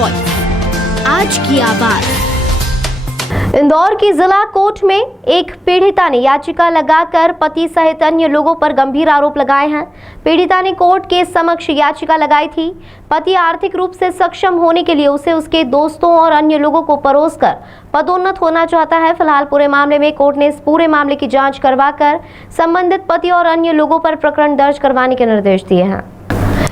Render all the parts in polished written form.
Voice, आज की आवाज। इंदौर की जिला कोर्ट में एक पीड़िता ने याचिका लगाकर पति सहित अन्य लोगों पर गंभीर आरोप लगाए हैं। पीड़िता ने कोर्ट के समक्ष याचिका लगाई थी। पति आर्थिक रूप से सक्षम होने के लिए उसे उसके दोस्तों और अन्य लोगों को परोसकर पदोन्नत होना चाहता है। फिलहाल पूरे मामले में कोर्ट ने इस पूरे मामले की जांच करवाकर संबंधित पति और अन्य लोगों पर प्रकरण दर्ज करवाने के निर्देश दिए हैं।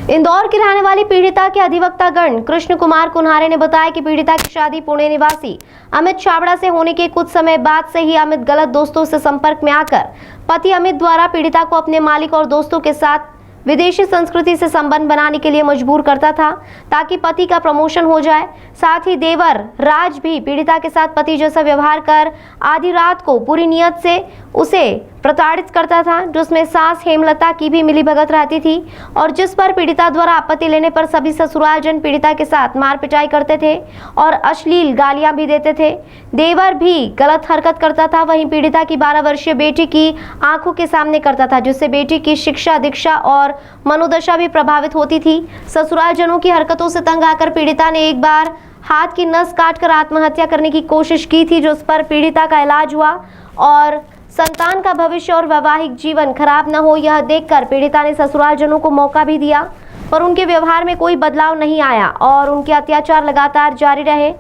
इंदौर की रहने वाली पीड़िता के अधिवक्तागण कृष्ण कुमार कुन्हारे ने बताया कि पीड़िता की शादी पुणे निवासी अमित छाबड़ा से होने के कुछ समय बाद से ही अमित गलत दोस्तों से संपर्क में आकर पति अमित द्वारा पीड़िता को अपने मालिक और दोस्तों के साथ विदेशी संस्कृति से संबंध बनाने के लिए मजबूर करता था ताकि पति का प्रमोशन हो जाए। साथ ही देवर राज भी पीड़िता के साथ पति जैसा व्यवहार कर आधी रात को पूरी नियत से उसे प्रताड़ित करता था, जिसमें सास हेमलता की भी मिलीभगत रहती थी और जिस पर पीड़िता द्वारा आपत्ति लेने पर सभी ससुराल जन पीड़िता के साथ मार पिटाई करते थे और अश्लील गालियां भी देते थे। देवर भी गलत हरकत करता था। वहीं पीड़िता की 12 वर्षीय बेटी की आंखों के सामने करता था, जिससे बेटी की शिक्षा दीक्षा और मनोदशा भी प्रभावित होती थी। ससुराल जनों की हरकतों से तंग आकर पीड़िता ने एक बार हाथ की नस काटकर आत्महत्या करने की कोशिश की थी, जिस पर पीड़िता का इलाज हुआ और संतान का भविष्य और वैवाहिक जीवन खराब न हो, यह देखकर पीड़िता ने ससुराल जनों को मौका भी दिया, पर उनके व्यवहार में कोई बदलाव नहीं आया और उनके अत्याचार लगातार जारी रहे।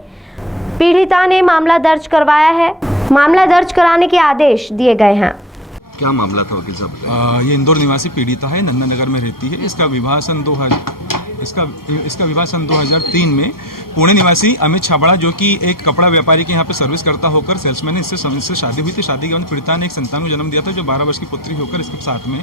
पीड़िता ने मामला दर्ज करवाया है। मामला दर्ज कराने के आदेश दिए गए हैं। क्या मामला था वकील साहब? ये इंदौर निवासी पीड़िता है, नंदा नगर में रहती है। इसका विवाह सन 2003 में पुणे निवासी अमित छाबड़ा, जो कि एक कपड़ा व्यापारी के यहाँ पे सर्विस करता होकर सेल्समैन है, इससे शादी हुई थी। शादी के बाद पीड़िता ने एक संतान को जन्म दिया था, जो 12 वर्ष की पुत्री होकर इसके साथ में,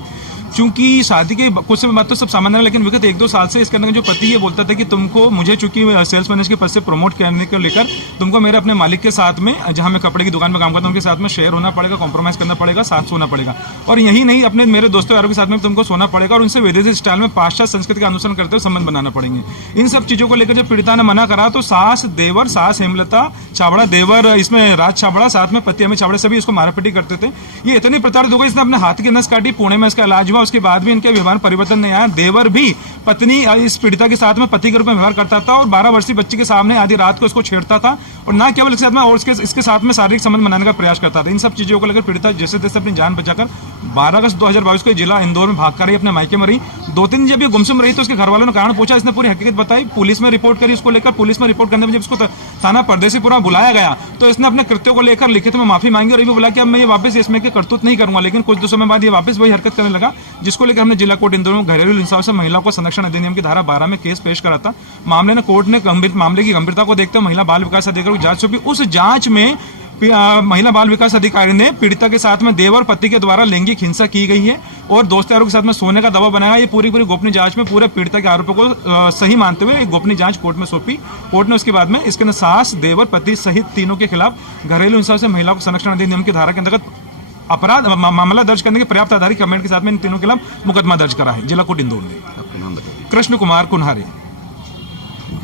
चूंकि शादी के कुछ समय बाद तो सब सामान्य है, लेकिन विगत 1-2 साल से इसके अंदर जो पति ये बोलता था कि तुमको मुझे चूंकि सेल्स मैनेजर के पद से प्रमोट करने को लेकर तुमको मेरे अपने मालिक के साथ में, जहाँ मैं कपड़े की दुकान में काम करता हूँ, उनके साथ में शेयर होना पड़ेगा, कॉम्प्रोमाइज करना पड़ेगा, साथ सोना पड़ेगा, और यही नहीं अपने मेरे दोस्तों यारों के साथ में तुमको सोना पड़ेगा और उनसे विदेशी स्टाइल में पाश्चात्य संस्कृति का अनुसरण करते हुए संबंध बनाना पड़ेंगे। इन सब चीजों को लेकर जब पीड़िता ने मना करा तो सास हेमलता छाबड़ा, देवर इसमें राज छाबड़ा, साथ में पति अमित छाबड़ा, सभी इसको मारापिटी करते थे। ये इतनी प्रताड़ित हो गई, इसने अपने हाथ की नस काटी। पुणे में इसका इलाज हुआ, उसके बाद भी इनके व्यवहार परिवर्तन नहीं आया। देवर भी पत्नी इस पीड़िता के साथ में पति के रूप में व्यवहार करता था और 12 वर्षीय बच्ची के सामने आधी रात को इसको छेड़ता था और न केवल इसके साथ में और इसके साथ में शारीरिक संबंध बनाने का प्रयास करता था। इन सब चीजों को लेकर पीड़िता जैसे तैसे अपनी जान बचाकर 12 अगस्त 2022 को जिला इंदौर में भाग कर रही, अपने मायके में रही। 2-3 दिन जब ये गुमसुम रही तो उसके घर वालों ने कारण पूछा, इसने पूरी हकीकत बताई, पुलिस में रिपोर्ट करी। उसको लेकर पुलिस में रिपोर्ट करने में जब इसको थाना परदेसीपुरा बुलाया गया तो इसने अपने कृत्यों को लेकर लिखित में माफी मांगी और ये भी बोला कि अब मैं ये वापस इसमें के करतूत नहीं करूंगा। लेकिन कुछ दिनों समय बाद ये वापस वही हरकत करने लगा, जिसको लेकर हमने जिला कोर्ट इंदौर में घरेलू हिंसा से महिला को संरक्षण अधिनियम की धारा 12 में केस पेश करा था। मामले ने कोर्ट ने मामले की गंभीरता को देखते हुए महिला बाल विकास अधिकारी की जांच सौंपी। उस जांच में महिला बाल विकास अधिकारी ने पीड़िता के साथ में देवर पति के द्वारा लैंगिक हिंसा की गई है और दोस्त यारों के साथ में सोने का दबाव बनाया। ये पूरी गोपनीय जांच में पूरे पीड़िता के आरोपों को सही मानते हुए एक गोपनीय जांच कोर्ट में सौंपी। कोर्ट ने उसके बाद में इसके सास, देवर, पति सहित तीनों के खिलाफ घरेलू हिंसा से महिला को संरक्षण अधिनियम की धारा के अंतर्गत अपराध मामला दर्ज करने के पर्याप्त आधारित कमेंट के साथ में इन तीनों के खिलाफ मुकदमा दर्ज करा है जिला कोर्ट इंदौर ने। आपका नाम बताइए। कृष्ण कुमार कुन्हारे।